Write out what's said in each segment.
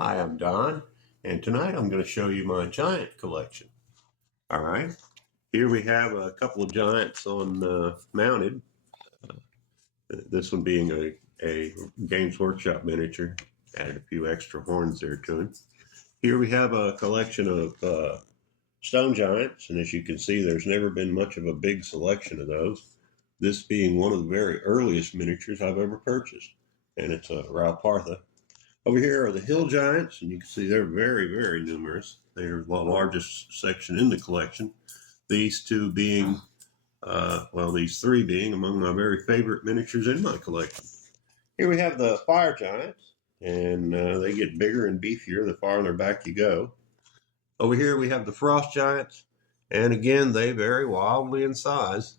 Hi, I'm Don, and tonight I'm going to show you my giant collection. All right, here we have a couple of giants on mounted. This one being a Games Workshop miniature. Added a few extra horns there to him. Here we have a collection of stone giants, and as you can see, there's never been much of a big selection of those. This being one of the very earliest miniatures I've ever purchased, and it's a Raupartha. Over here are the hill giants, and you can see they're very, very numerous. They're the largest section in the collection. These two being, these three being among my very favorite miniatures in my collection. Here we have the fire giants, and they get bigger and beefier the farther back you go. Over here we have the frost giants, and again, they vary wildly in size.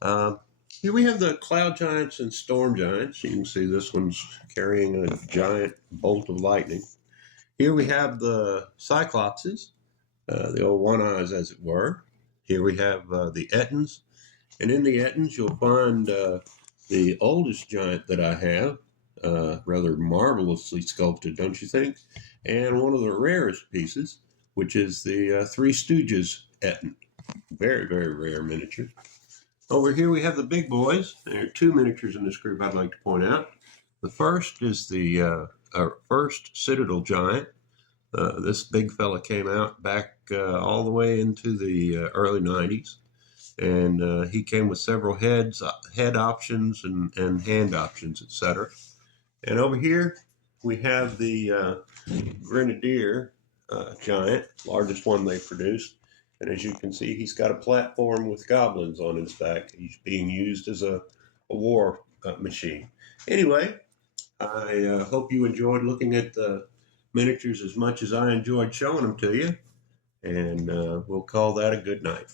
Uh, Here we have the cloud giants and storm giants. You can see this one's carrying a giant bolt of lightning. Here we have the cyclopses, the old one eyes, as it were. Here we have the Ettins, and in the Ettins you'll find the oldest giant that I have, rather marvelously sculpted, don't you think? And one of the rarest pieces, which is the Three Stooges Ettin. Very, very rare miniature. Over here we have the big boys. There are two miniatures in this group I'd like to point out. The first is the first Citadel Giant. This big fella came out back all the way into the early 90s, and he came with several head options and hand options, etc. And over here we have the Grenadier Giant, largest one they produced. And as you can see, he's got a platform with goblins on his back. He's being used as a war machine. Anyway, I hope you enjoyed looking at the miniatures as much as I enjoyed showing them to you. And we'll call that a good night.